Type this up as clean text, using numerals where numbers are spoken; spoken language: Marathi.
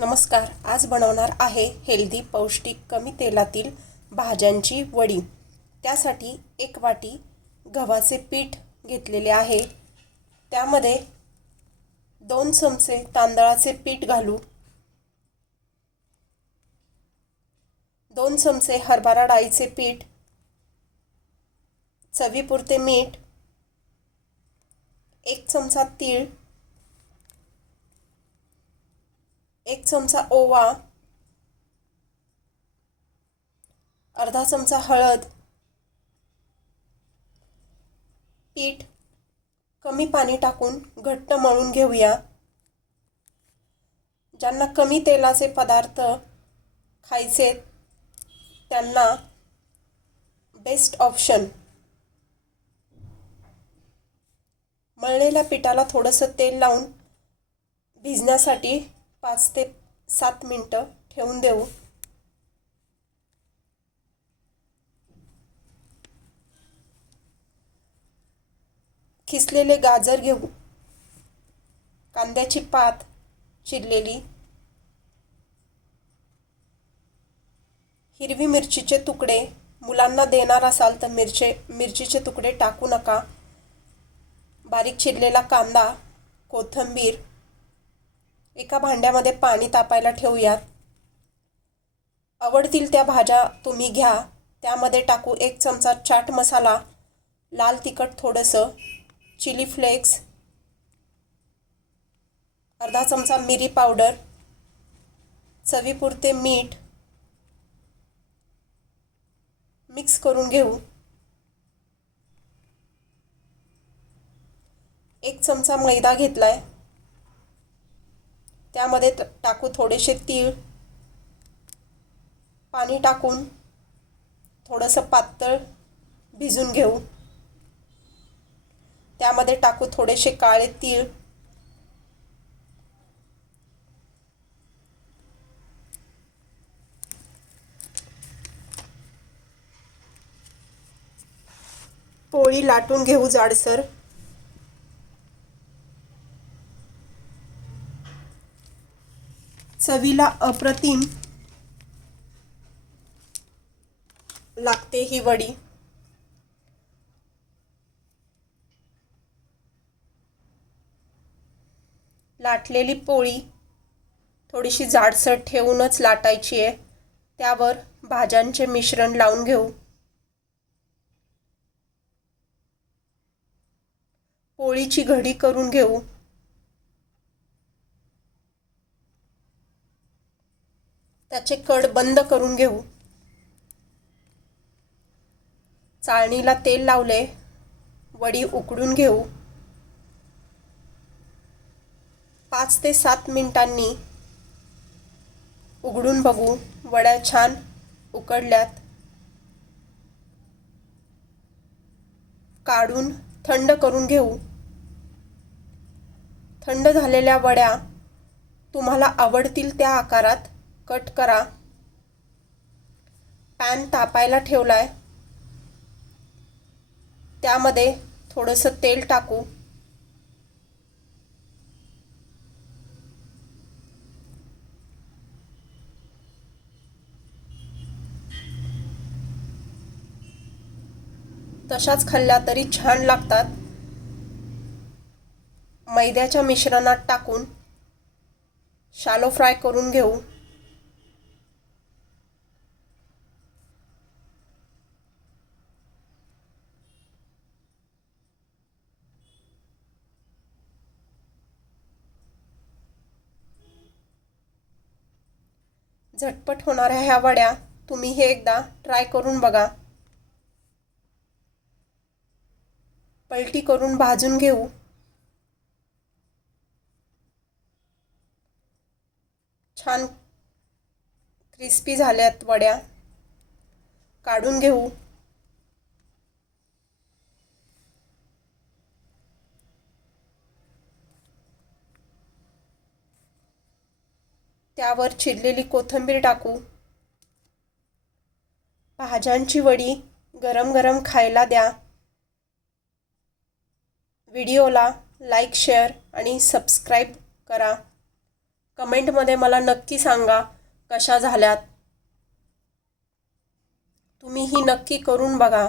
नमस्कार. आज बनवणार आहे हेल्दी पौष्टिक कमी तेलातील भाज्यांची वडी. त्यासाठी 1 वाटी गव्हाचे पीठ घेतलेले आहे. त्यामध्ये 2 चमचे तांदळाचे पीठ घालू, 2 चमचे हरभरा डाळीचे पीठ, चवीपुरते मीठ, 1 चमचा तीळ, 1 चमचा ओवा, अर्धा चमचा हळद. पीठ कमी पाणी टाकून घट्ट मळून घेऊया. ज्यांना कमी तेलाचे पदार्थ खायचे त्यांना बेस्ट ऑप्शन. मळलेल्या पिठाला थोडंसं तेल लावून भिजण्यासाठी 5 ते 7 मिनिटं ठेवून देऊ. खिसलेले गाजर घेऊ, कांद्याची पात चिरलेली, हिरवी मिरचीचे तुकडे. मुलांना देणार असाल तर मिरचीचे तुकडे टाकू नका. बारीक चिरलेला कांदा, कोथिंबीर. एका भांड्यामध्ये पाणी तापायला ठेवूयात. आवडतील त्या भाज्या तुम्ही घ्या. त्यामध्ये टाकू 1 चमचा चाट मसाला, लाल तिखट थोडंसं, चिली फ्लेक्स, अर्धा चमचा मिरी पावडर, चवीपुरते मीठ. मिक्स करून घेऊ. 1 चमचा मैदा घेतलाय. त्यामध्ये टाकू थोडेसे तीळ. पाणी टाकून थोडंसं पातळ भिजून घेऊ. त्यामध्ये टाकू थोडेसे काळे तीळ, पोळी लाटून घेऊ जाडसर. चवीला अप्रतिम लागते ही वडी. लाटलेली पोळी थोडीशी जाडसर ठेवूनच लाटायची आहे. त्यावर भाज्यांचे मिश्रण लावून घेऊ. पोळीची घडी करून घेऊ. त्याचे कड बंद करून घेऊ. चाळणीला तेल लावले. वडी उकडून घेऊ. 5 ते 7 मिनिटांनी उघडून बघू. वड्या छान उकडल्यात. काढून थंड करून घेऊ. थंड झालेल्या वड्या तुम्हाला आवडतील त्या आकारात कट करा. पॅन तापायला ठेवलाय. त्यामध्ये थोडंसं तेल टाकू. तशाच खाल्ल्या तरी छान लागतात. मैद्याच्या मिश्रणात टाकून शॅलो फ्राय करून घेऊ. झटपट होणाऱ्या ह्या वड्या तुम्ही हे एकदा ट्राय करून बघा. पलटी करून भाजून घेऊ. छान क्रिस्पी झाल्यात वड्या. काढून घेऊ. त्यावर चिरलेली कोथिंबीर टाकू. भाज्यांची वडी गरम गरम खायला द्या. व्हिडिओला लाईक, शेअर आणि सबस्क्राईब करा. कमेंटमध्ये मला नक्की सांगा कशा झाल्यात. तुम्ही ही नक्की करून बघा.